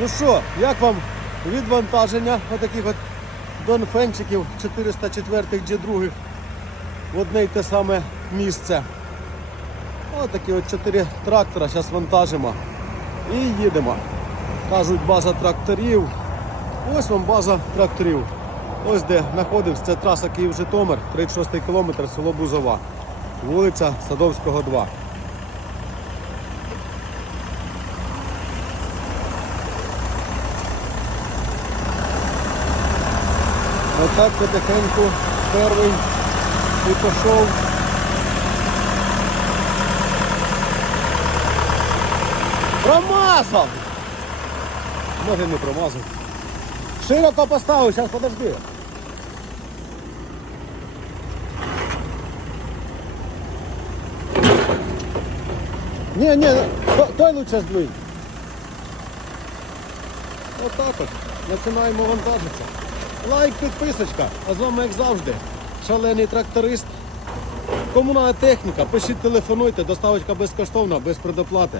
Ну що, як вам відвантаження отаких от донфенчиків 404 G2 в одне й те саме місце. Отакі от чотири трактора, зараз вантажимо і їдемо. Кажуть, база тракторів. Ось вам база тракторів. Ось де знаходимося, це траса Київ-Житомир, 36 кілометр, село Бузова, вулиця Садовського, 2. Отак потихеньку перший і пішов. Промазав! Може не промазав. Широко поставив, зараз подожди. Ні, ні, той лучше здвинь. Отак от. Починаємо вантажитися. Лайк, підписочка. А з вами, як завжди, шалений тракторист. Комунальна техніка. Пишіть, телефонуйте, доставочка безкоштовна, без предоплати.